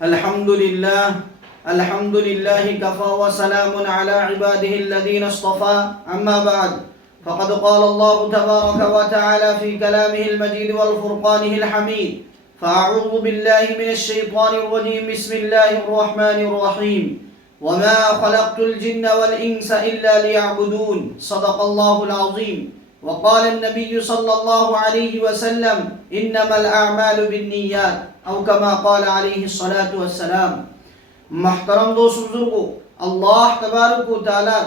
الحمد لله كفى وسلام على عباده الذين اصطفى أما بعد فقد قال الله تبارك وتعالى في كلامه المجيد والفرقانه الحميد فأعوذ بالله من الشيطان الرجيم بسم الله الرحمن الرحيم وما خلقت الجن والإنس إلا ليعبدون صدق الله العظيم وقال النبي صلى الله عليه وسلم إنما الأعمال بالنيات أو كما قال عليه الصلاة والسلام محترم दोस्त बुजुर्गों अल्लाह तबारक व तआला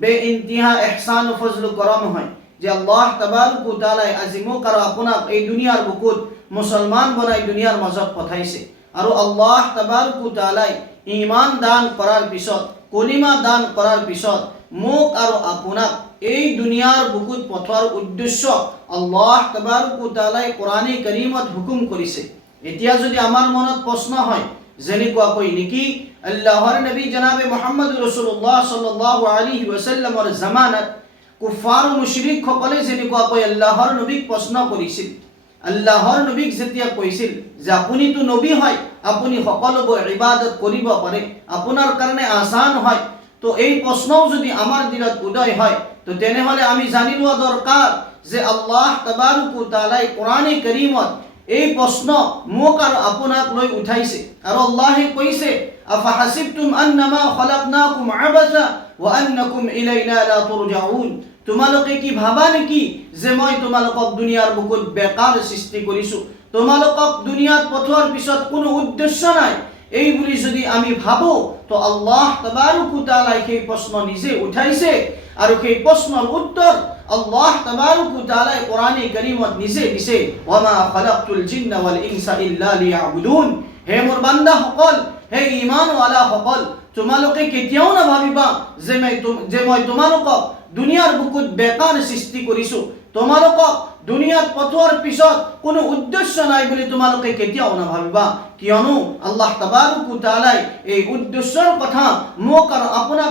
बेइंतहा एहसान व फजल व करम है जे अल्लाह तबारक व तआला আজিমো করা আপোনাক এই দুনিয়ার বুকুত মুসলমান বনাই দুনিয়ার মাজত পঠাইছে আৰু আল্লাহ তবাৰক व तआला ঈমান দান কৰাৰ পিছত কলিমা দান কৰাৰ পিছত মোক আৰু আপোনাক এই দুনিয়াৰ বুকুত পঠোৱাৰ উদ্দেশ্য আল্লাহ তবাৰক व तआला কোৰআনে কাৰীমত হুকুম কৰিছে এতিয়া যদি আমাৰ মনত প্ৰশ্ন হয় যেনেকুৱা কই নেকি আল্লাহৰ নবী জনাবে মুহাম্মদ ৰাসূলুল্লাহ সাল্লাল্লাহু আলাইহি ওয়াসাল্লামৰ জামানাত কুফাৰ মুশৰিক সকলে যেনেকুৱা কই আল্লাহৰ নবীক প্ৰশ্ন কৰিছিল আল্লাহৰ নবীক যেতিয়া কৈছিল যে আপুনি তো নবী হয় আপুনি সকলোবোৰ ইবাদত কৰিব পাৰে আপোনাৰ কাৰণে আসান হয় তো এই প্ৰশ্নও যদি আমাৰ দিলত উদয় হয় তো তেনেহলে আমি জানিব দৰকাৰ যে আল্লাহ তাবারক व तआला কোরআনে কারীমত এই প্রশ্ন মোক আর আপোনাক লৈ উঠাইছে আর আল্লাহে কইছে আফা হাসিবতুম আন্নামা খলাকনাকুম আবাসা ওয়া আন্নাকুম ইলাইনা লা তুরজাউন তোমালোকে কি ভাবা নেকি যে মই তোমালোকক দুনিয়ার বুকুত বেকাৰ সৃষ্টি কৰিছো তোমালোকক দুনিয়াত পঠোৱাৰ পিছত কোনো উদ্দেশ্য নাই এই বুলি যদি আমি ভাবো তো আল্লাহ তাবারক व तआला সেই প্রশ্ন নিজে উঠাইছে আর সেই প্রশ্নের উত্তর আল্লাহ তাবারক व तआला কোরআনে কারীমত নিজে দিছে ওয়ামা খালাকতুল জিন্না ওয়াল ইনসা ইল্লা লিয়াবুদুন হে মোর বান্দা সকল হে ঈমান ওয়ালা সকল তোমালোকে কেতিয়াও না ভাবিবা যে মই তোমালোকক দুনিয়াৰ বুকুত বেকাৰ সৃষ্টি কৰিছো তোমালোকক দুনিয়াত পঠোৱাৰ পিছত কোনো উদ্দেশ্য নাই বুলি তোমালোকে কেতিয়াও না ভাবিবা কিয়নো আল্লাহ তাবারক व तआला এই উদ্দেশ্যৰ কথা মোক আৰু আপোনাক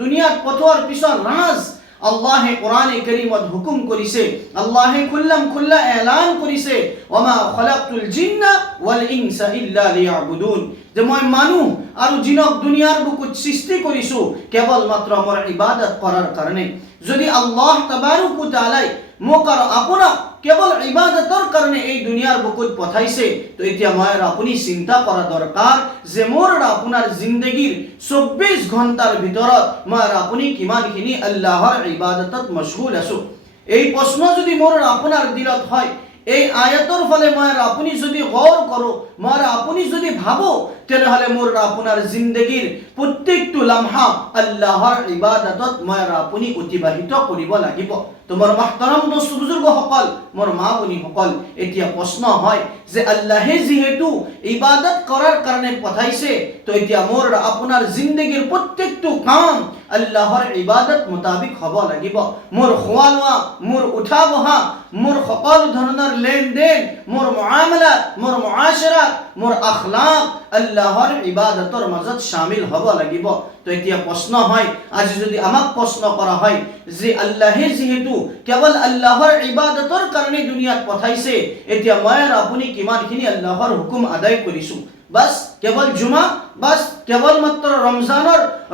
দুনিয়াত পঠোৱাৰ পিছত ৰাজ আল্লাহে কোরআনে কারীমত হুকুম করিছে আল্লাহে খুল্লা এলান করিছে ওমা খলাকতুল জিন্না ওয়াল ইনসা ইল্লা লিয়াবুদুন যে মই মানুহ আৰু জিনক দুনিয়াৰ বুকুত সৃষ্টি কৰিছো কেৱল মাত্ৰ মোৰ ইবাদত কৰাৰ কাৰণে যদি আল্লাহ তাবাৰক व तआला মোক আৰু আপোনাক কেৱল ইবাদতৰ কাৰণে এই দুনিয়াৰ বুকুত পঠাইছে তো এতিয়া মই আৰু আপুনি চিন্তা কৰা দৰকাৰ যে মোৰ আৰু আপোনাৰ জিন্দগীৰ 24 ঘণ্টাৰ ভিতৰত মই আৰু আপুনি কিমানখিনি আল্লাহৰ ইবাদতত মশগুল আছো এই প্ৰশ্ন যদি মোৰ আৰু আপোনাৰ দিলত হয় এই আয়াতৰ ফলে মই আৰু আপুনি যদি গৌৰ কৰো মই আৰু আপুনি যদি ভাবো তেনেহলে মোৰ আৰু আপোনাৰ জিন্দগীৰ প্ৰত্যেকটো লম্হা আল্লাহৰ ইবাদতত মই আৰু আপুনি অতিবাহিত কৰিব লাগিব তোমার মাহতারাম দোস্ত বুজুর্গ সকল মোর মা বনি সকল এতিয়া প্রশ্ন হয় যে আল্লাহে যেহেতু ইবাদত করার কারণে পঠাইছে তো এতিয়া মোর আপনার জিন্দগির প্রত্যেকটো কাম আল্লাহর ইবাদত মোতাবিক হব লাগিব মোর খোৱা লোৱা মোৰ উঠা বহা মোৰ সকল ধৰনেৰ লেনদেন মোৰ মুআমালাত মোৰ মুআশাৰাত মোৰ আখলাক আল্লাহৰ ইবাদতৰ মাজত শামিল হব লাগিব তো এতিয়া প্রশ্ন হয় আজ যদি আমাক প্রশ্ন করা হয় যে আল্লাহে যেহেতু কেবল আল্লাহর ইবাদতৰ কাৰণে দুনিয়াত পঠাইছে এতিয়া মই আৰ আপুনি কিমানখিনি আল্লাহৰ হুকুম আদায় কৰিছো বাস কেবল জুমা বাস কেবল মাত্ৰ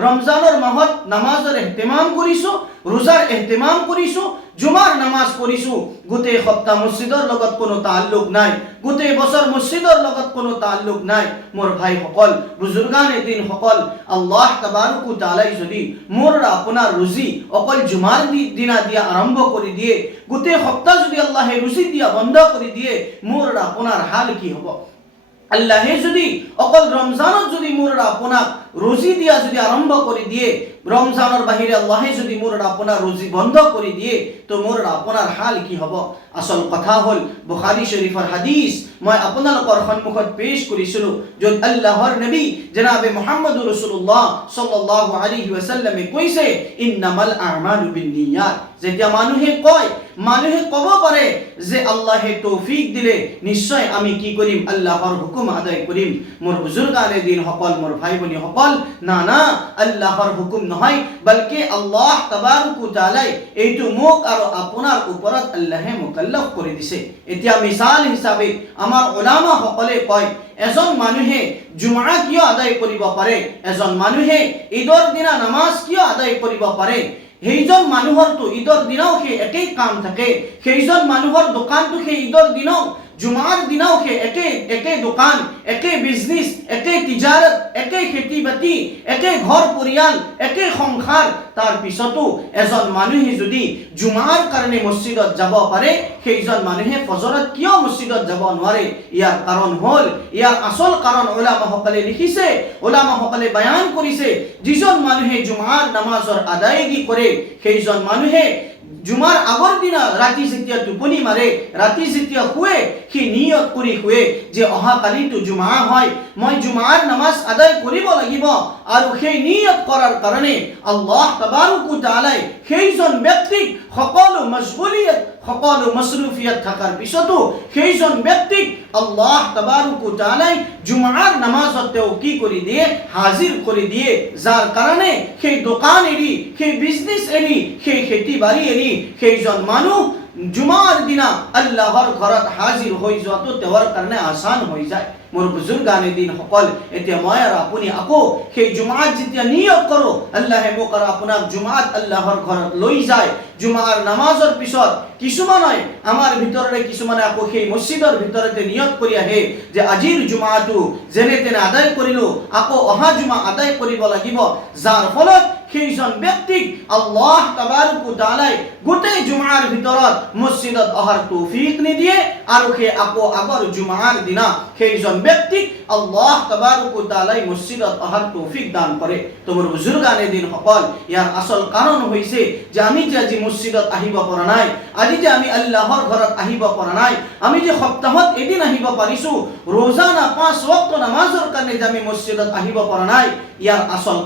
ৰমজানৰ মাহত নামাজৰ ইহতিমাম কৰিছো ৰোজাৰ ইহতিমাম কৰিছো জুমাৰ নামাজ পঢ়িছো গোটেই সপ্তাহ মসজিদৰ লগত কোনো তাল্লুক নাই গোটেই বছৰ মসজিদৰ লগত কোনো তাল্লুক নাই মোৰ ভাই সকল বুজুৰ্গানে দিন সকল আল্লাহ তাবাৰক व तआला যদি মোৰ আপোনাৰ ৰুজি অকল জুমাৰ দিনা দিয়া আৰম্ভ কৰি দিয়ে গোটেই সপ্তাহ যদি আল্লাহে ৰুজি দিয়া বন্ধ কৰি দিয়ে মোৰ আপোনাৰ হাল কি হ'ব আল্লাহে যদি অকল রমজানত যদি মোর আপনার রোজি দিয়া যদি আরম্ভ করে দিয়ে রমজানের বাহিরে আল্লাহে যদি মোর আপনার রোজি বন্ধ করে দিয়ে তো মোর আপনার হাল কি হব আসল কথা হল বুখারী শৰীফৰ হাদিস মই আপোনালোকৰ সন্মুখত পেশ কৰিছিলো যত আল্লাহৰ নবী জনাবে মুহাম্মদ রাসূলুল্লাহ সাল্লাল্লাহু আলাইহি ওয়াসাল্লামে কৈছে ইন্নামাল আমালু বিন্নিয়াত যেতিয়া মানুহে কব পাৰে যে আল্লাহে তৌফিক দিলে নিশ্চয় আমি কি কৰিম আল্লাহৰ হুকুম আদায় কৰিম মোৰ বুজুৰ্গানে দিন সকল মোৰ ভাই বনি সকল সকল না না আল্লাহৰ হুকুম নহয় বলকে আল্লাহ তাবাৰক ওয়া তাআলা এইটো মোক আৰু আপোনাৰ ওপৰত আল্লাহে মুকাল্লাফ কৰি দিছে এতিয়া মিসাল হিচাপে আমাৰ উলামা সকলে কয় এজন মানুহে জুমা কিয় আদায় কৰিব পাৰে এজন মানুহে ঈদৰ দিনা নামাজ কিয় আদায় কৰিব পাৰে সেইজন মানুহৰটো ঈদৰ দিনাও সেই একেই কাম থাকে সেইজন মানুহৰ দোকানটো সেই ঈদৰ দিনাও जुमार दिनों के एके दुकान एके बिजनेस एके तिजारत एके खेती बाती एके घर परियाल एके संसार तार पिछतो एजन मानुहे যদি जुमार कारणे मस्जिदत যাব পারে সেইজন মানুহে ফজৰত কিয় মসজিদত যাব নোৱাৰে ইয়াৰ কাৰণ হল ইয়াৰ আসল কাৰণ উলামা সকলে লিখিছে উলামা সকলে বয়ান কৰিছে যিজন মানুহে जुमार নামাজৰ আদায়গী কৰে সেইজন মানুহে जुमार আগৰ দিনা ৰাতি যেতিয়া টোপনি মাৰে ৰাতি যেতিয়া শুৱে কি নিয়ত কৰি শুৱে যে অহা কালিটো জুমা হয় মই জুমাৰ নামাজ আদায় কৰিব লাগিব আৰু সেই নিয়ত কৰাৰ কাৰণে আল্লাহ তাবাৰক ওয়া তাআলা সেইজন ব্যক্তিক সকলো মশগুলিয়ত সকলো মসৰুফিয়ত থাকাৰ পিছতো সেইজন ব্যক্তিক আল্লাহ তাবাৰক ওয়া তাআলা জুমাৰ নামাজত তেওঁ কি কৰি দিয়ে হাজিৰ কৰি দিয়ে যাৰ কাৰণে সেই দোকান এৰি সেই বিজনেস এৰি সেই খেতি বাড়ি এৰি সেইজন মানুহ जुमार दिना अल्लाहर घरत हाजिर হৈ যোৱাটো তেওঁৰ কাৰণে আসান হৈ যায় মোৰ বুজুৰ্গানে দিন সকল এতিয়া মই আৰু আপুনি আকৌ সেই জুমাত যেতিয়া নিয়ত কৰো আল্লাহে মোক আৰু আপোনাক জুমাত আল্লাহৰ ঘৰত লৈ যায় জুমাৰ নামাজৰ পিছত কিছুমানে আমাৰ ভিতৰৰে কিছুমানে আকৌ সেই মসজিদৰ ভিতৰতে নিয়ত কৰি আহে যে আজিৰ জুমাটো যেনে তেনে আদায় কৰিলো আকৌ অহা জুমা আদায় কৰিব লাগিব যাৰ ফলত সেইজন ব্যক্তিক আল্লাহ তাবাৰক ওয়া তাআলা গোটেই জুমাৰ ভিতৰত মসজিদত অহাৰ তৌফিক নিদিয়ে আৰু সেই আকৌ আগৰ জুমাৰ দিনা সেইজন ব্যক্তিক আল্লাহ তাবাৰক ওয়া তাআলা মসজিদত অহাৰ তৌফিক দান কৰে তোমাৰ বুজুৰ্গানে দিন সকল ইয়াৰ আসল কাৰণ হৈছে যে আমি যে আজি মসজিদত আহিব পৰা নাই আজি যে আমি আল্লাহৰ ঘৰত আহিব পৰা নাই আমি যে সপ্তাহত এদিন আহিব পাৰিছো ৰোজানা 5 ওয়াক্ত নামাজৰ কাৰণে যে আমি মসজিদত আহিব পৰা নাই ইয়াৰ আসল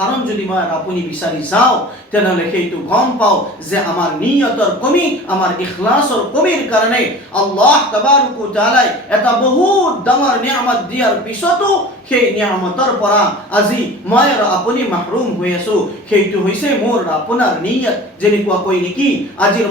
কাৰণ যদি মই আপুনি বিচাৰি যাও তেনেহলে সেইটো গম পাও যে আমাৰ নিয়তৰ কমি আমাৰ ইখলাসৰ কমিৰ কাৰণে আল্লাহ তাবাৰক ওয়া তাআলা এটা বহুত ডাঙৰ নিয়ামত দিয়াৰ পিছতো সেই নিয়ামতৰ পৰা আজি মই আৰু আপুনি মাহৰুম হৈ আছো সেইটো হৈছে মোৰ আপোনাৰ নিয়ত যেনেকুৱা কৈ নেকি আজিৰ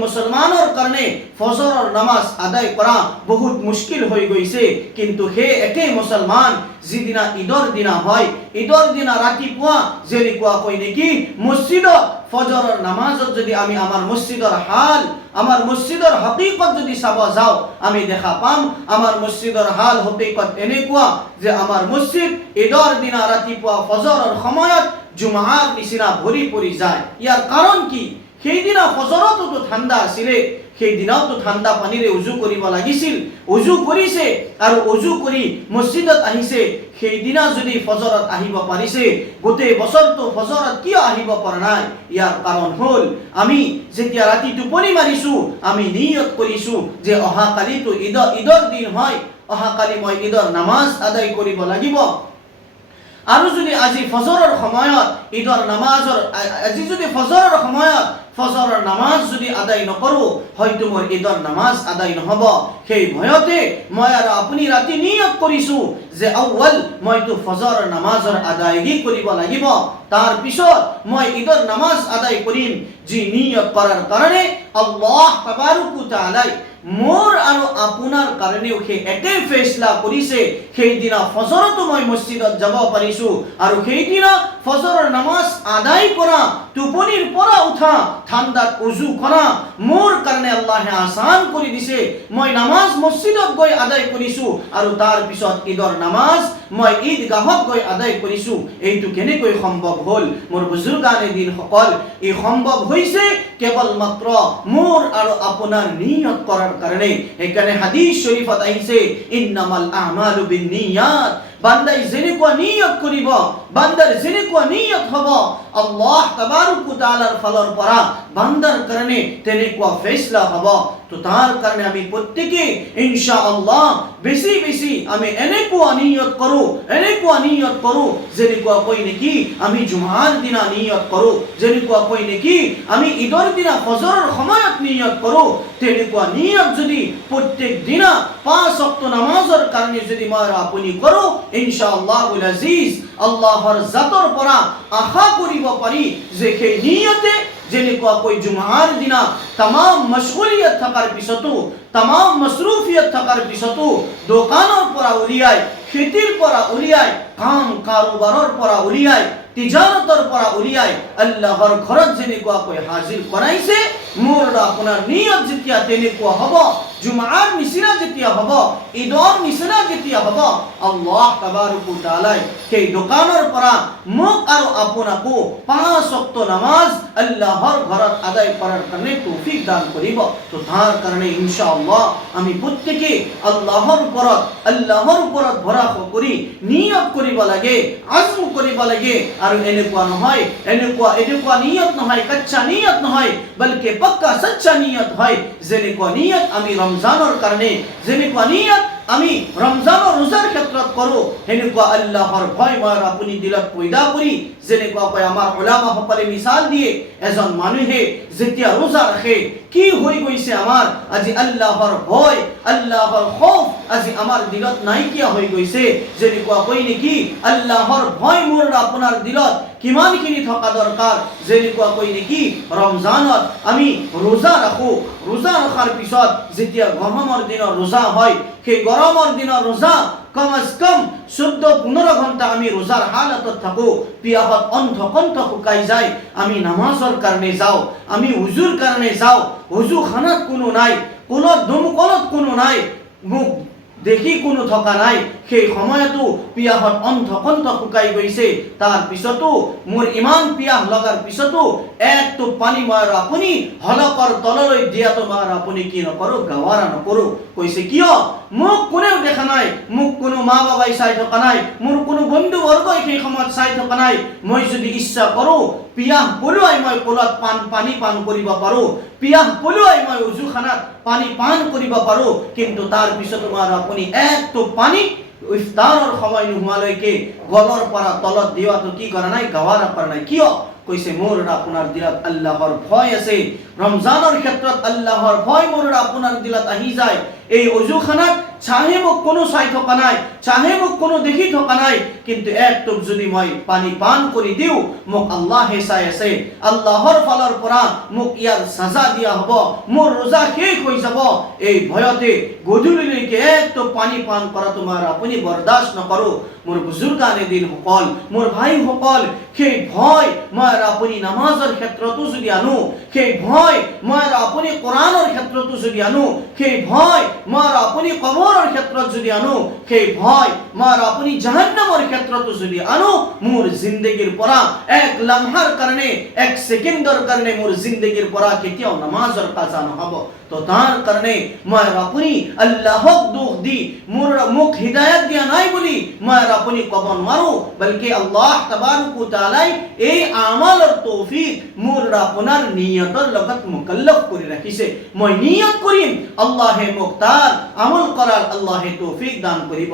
মুছলমানৰ কাৰণে ফজৰৰ নামাজ আদায় কৰা বহুত মুশকিল হৈ গৈছে কিন্তু সেই একে মুছলমান যিদিনা ঈদৰ দিনা হয় ঈদৰ দিনা ৰাতিপুৱা যেনেকুৱা কৈ নেকি মসজিদত ফজৰৰ নামাজত যদি আমি আমাৰ মসজিদৰ হাল আমাৰ মসজিদৰ হকিকত যদি চাব যাও আমি দেখা পাম আমাৰ মসজিদৰ হাল হকিকত এনেকুৱা যে আমাৰ মসজিদ ঈদৰ দিনা ৰাতিপুৱা ফজৰৰ সময়ত জুমাৰ নিচিনা ভৰি পৰি যায় ইয়াৰ কাৰণ কি সেইদিনা ফজৰতো ঠাণ্ডা আছিলে সেইদিনাও তো ঠাণ্ডা পানীৰে উজু কৰিব লাগিছিল উজু কৰিছে আৰু উজু কৰি মসজিদত আহিছে সেইদিনা যদি ফজৰত আহিব পাৰিছে গোটেই বছৰটো ফজৰত কিয় আহিব পৰা নাই ইয়াৰ কাৰণ হল আমি যেতিয়া ৰাতি টোপনি মাৰিছো আমি নিয়ত কৰিছো যে অহা কালিটো ঈদৰ দিন হয় অহা কালি মই ঈদৰ নামাজ আদায় কৰিব লাগিব আৰু যদি আজি ফজৰৰ সময়ত ঈদৰ নামাজৰ আজি যদি ফজৰৰ সময়ত ফজৰৰ নামাজ যদি আদায় নকৰো হয়তো মোৰ ঈদৰ নামাজ আদায় নহব সেই ভয়তে মই আৰু আপুনি ৰাতি নিয়ত কৰিছো যে আউয়াল মইতো ফজৰৰ নামাজৰ আদায়গী কৰিব লাগিব তাৰ পিছত মই ঈদৰ নামাজ আদায় কৰিম যি নিয়ত কৰাৰ কাৰণে আল্লাহ তাবাৰক ওয়া তাআলা মোৰ আৰু আপোনাৰ কাৰণেও সেই একে ফেছলা কৰিছে সেইদিনা ফজৰতো মই মসজিদত যাব পাৰিছো আৰু সেইদিনা ফজৰৰ নামাজ আদায় কৰা টোপনিৰ পৰা উঠা ঠাণ্ডাত উজু কৰা মোৰ কাৰণে আল্লাহে আসান কৰি দিছে মই নামাজ মসজিদত গৈ আদায় কৰিছো আৰু তাৰ পিছত ঈদৰ নামাজ মই ঈদগাহত গৈ আদায় কৰিছো এইটো কেনেকৈ সম্ভৱ হল মোৰ বুজুৰ্গানে দিন সকল এই সম্ভৱ হৈছে কেৱল মাত্ৰ মোৰ আৰু আপোনাৰ নিয়ত কৰাৰ কাৰণে এখানে হাদিস শৰীফত আহিছে ইন্নামাল আমালু বিন্নিয়াত বান্দাই যেনেকুৱা নিয়ত কৰিব বান্দাৰ যেনেকুৱা নিয়ত হ'ব আল্লাহ তাবাৰক ওয়া তাআলাৰ ফালৰ পৰা বান্দাৰ কাৰণে তেনেকুৱা ফেছলা হ'ব তো তাৰ কাৰণে আমি প্ৰত্যেককে ইনশাআল্লাহ বেশি বেশি আমি এনেকুৱা নিয়ত কৰোঁ যেনেকুৱা কৈ নেকি আমি জুমাৰ দিনা নিয়ত কৰোঁ, যেনেকুৱা কৈ নেকি আমি ঈদৰ দিনা ফজৰৰ সময়ত নিয়ত কৰোঁ, তেনেকুৱা নিয়ত যদি প্ৰত্যেক দিনা 5 ওয়াক্ত নামাজৰ কাৰণে যদি মই আপুনি কৰোঁ, ইনশাআল্লাহুল আজিজ আল্লাহৰ জাতৰ পৰা আশা কৰিব পাৰি যে সেই নিয়তে যেনেকুৱাকৈ জুমাৰ দিনা তামাম মশগুলিয়ত থকাৰ পিছতো, তামাম মসৰুফিয়ত থকাৰ পিছতো, দোকানৰ পৰা উলিয়াই, খেতিৰ পৰা উলিয়াই, কাম কাৰোবাৰৰ পৰা উলিয়াই, তিজাৰতৰ পৰা উলিয়াই আল্লাহৰ ঘৰত যেনেকুৱাকৈ হাজিৰ কৰাইছে, মোৰ আপোনাৰ নিয়ত যেতিয়া তেনেকুৱা হ'ব, জুমাৰ নিচিনা যেতিয়া হ'ব, ঈদৰ নিচিনা যেতিয়া হ'ব, আল্লাহ তাবাৰক ওয়া তাআলা সেই দোকানৰ পৰা মোক আৰু আপোনাকো 5 ওয়াক্ত নামাজ আল্লাহৰ ঘৰত আদায় কৰাৰ কাৰণে তৌফিক দান কৰিব। তো তাৰ কাৰণে ইনশাআল্লাহ আমি প্ৰত্যেকে আল্লাহৰ ওপৰত ভৰসা কৰি নিয়ত কৰিব লাগে, আজম কৰিব লাগে। আৰু এনেকুৱা নিয়ত নহয়, কচ্চা নিয়ত নহয়, বলকে পাক্কা সচ্চা নিয়ত হয়। যেনেকুৱা নিয়ত আমি ৰমজানৰ কাৰণে, যেনেকুৱা নিয়ত আমি ৰমজানৰ ৰোজাৰ ক্ষেত্ৰত কৰোঁ, সেনেকুৱা আল্লাহৰ ভয় মই আপুনি দিলত পয়দা কৰি, যেনেকুৱাকৈ আমাৰ উলামাসকলে মিছাল দিয়ে, এজন মানুহে যেতিয়া ৰোজা ৰাখে কি হৈ গৈছে, আমাৰ আজি আল্লাহৰ ভয়, আল্লাহৰ খৌফ আজি আমাৰ দিলত নাইকিয়া হৈ গৈছে। যেনেকুৱাকৈ নেকি আল্লাহৰ ভয় মোৰ আপোনাৰ দিলত কিমানখিনি থকা দৰকাৰ, যেনেকুৱাকৈ নেকি ৰমজানত আমি ৰোজা ৰাখোঁ, ৰোজা ৰখাৰ পিছত যেতিয়া গৰমৰ দিনৰ ৰোজা হয়, সেই গৰমৰ দিনৰ ৰোজা কমস কম 14-15 ঘণ্টা আমি ৰোজাৰ হালতত থাকোঁ, পিয়াহত কণ্ঠ শুকাই যায়, আমি নামাজৰ কাৰণে যাওঁ, আমি হুজুৰ কাৰণে যাওঁ, হুজুখানাত কোনো নাই, কুলত দমকলত কোনো নাই, মুখ দেখি কোনো থকা নাই, সেই সময়তো পিয়াহত কণ্ঠ শুকাই গৈছে, তাৰ পিছতো মোৰ ইমান পিয়াহ লগাৰ পিছতো একটো পানী মই আপুনি হলকৰ তললৈ দিয়াটো মই আপুনি কি নকৰোঁ, গাৱাৰা নকৰোঁ। কৈছে কিয়? মোক কোনেও দেখা নাই, মোক কোনো মা বাবাই চাই থকা নাই, মোৰ কোনো বন্ধু বৰ্গই সেই সময়ত চাই থকা নাই, মই যদি ইচ্ছা কৰোঁ পিয়াহ পলুৱাই মই কোলত পানী পান কৰিব পাৰোঁ, পিয়াহ পলুৱাই মই উজুখানাত পানী পান কৰিব পাৰোঁ, কিন্তু তাৰ পিছতো মই আপুনি একটো পানী ইফতাৰৰ সময় নোহোৱালৈকে গলৰ পৰা তলত দিয়াটো কি কৰা নাই, গাৱাৰা কৰা নাই। কিয়? কৈছে মোৰ আপোনাৰ দিলত আল্লাহৰ ভয় আছে, ৰমজানৰ ক্ষেত্ৰত আল্লাহৰ ভয় মোৰ আপোনাৰ দিলত আহি যায়। এই অজুখানাত চাহে মোক কোনো চাই থকা নাই, চাহে মোক কোনো দেখি থকা নাই, কিন্তু একটু যদি মই পানী পান কৰি দিওঁ, মোক আল্লাহে চাই আছে, আল্লাহৰ ফালৰ পৰা মোক ইয়াৰ সাজা দিয়া হ'ব, মোৰ ৰোজা শেষ হৈ যাব। এই ভয়তে গধূলিলৈকে একটু পানী পান কৰা তোমাৰ আপুনি বৰদাস্ত নকৰোঁ। মোৰ বুজুৰ্গানে দিন সকল, মোৰ ভাইসকল, সেই ভয় মই আপুনি নামাজৰ ক্ষেত্ৰতো যদি আনো, সেই ভয় মই আপুনি কোৰআনৰ ক্ষেত্ৰতো যদি আনো, সেই ভয় মই আপুনি কবৰৰ ক্ষেত্ৰত যদি আনো, সেই ভয় মই আপুনি জাহান্নামৰ ক্ষেত্ৰতো যদি আনো, মোৰ জিন্দগীৰ পৰা এক লম্হাৰ কাৰণে, এক সেকেন্ডৰ কাৰণে মোৰ জিন্দগীৰ পৰা কেতিয়াও নামাজৰ কাজা নহব। তো তাৰ কাৰণে মই আপুনি আল্লাহক দুখ দি মোক হিদায়াত দিয়া নাই বুলি মই আপুনি কব নোৱাৰো, বলকে আল্লাহ তাবাৰক ওয়া তাআলা এই আমালৰ তৌফিক মোৰ আপোনাৰ নিয়তৰ লগত মুকল্লফ কৰি ৰাখিছে। মই নিয়ত কৰিম, আল্লাহে মোক তাৰ আমল কৰাৰ আল্লাহে তৌফিক দান কৰিব।